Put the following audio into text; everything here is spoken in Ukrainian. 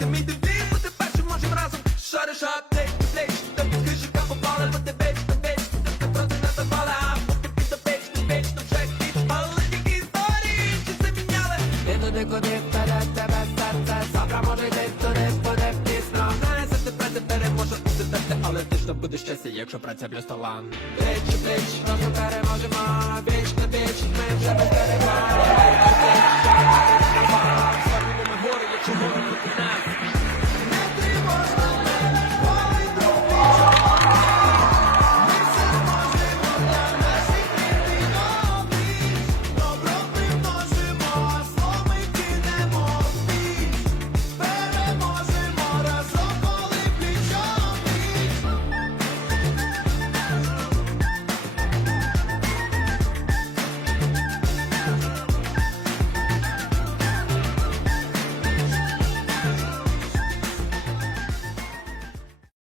не мій першим можем разом. Та під хижика попали, бо ти ти Ти ти проти нас запала, а поки під ти беч, то вже хіч Але тільки історії, чи це міняли? Ти туди, куди вперед тебе серце? Завтра може йти туди, буде пізно. Знає, це тебе тепер може бути терти Але точно буде щастя, якщо праця плюс талант. Плеч, плеч, разом переможемо না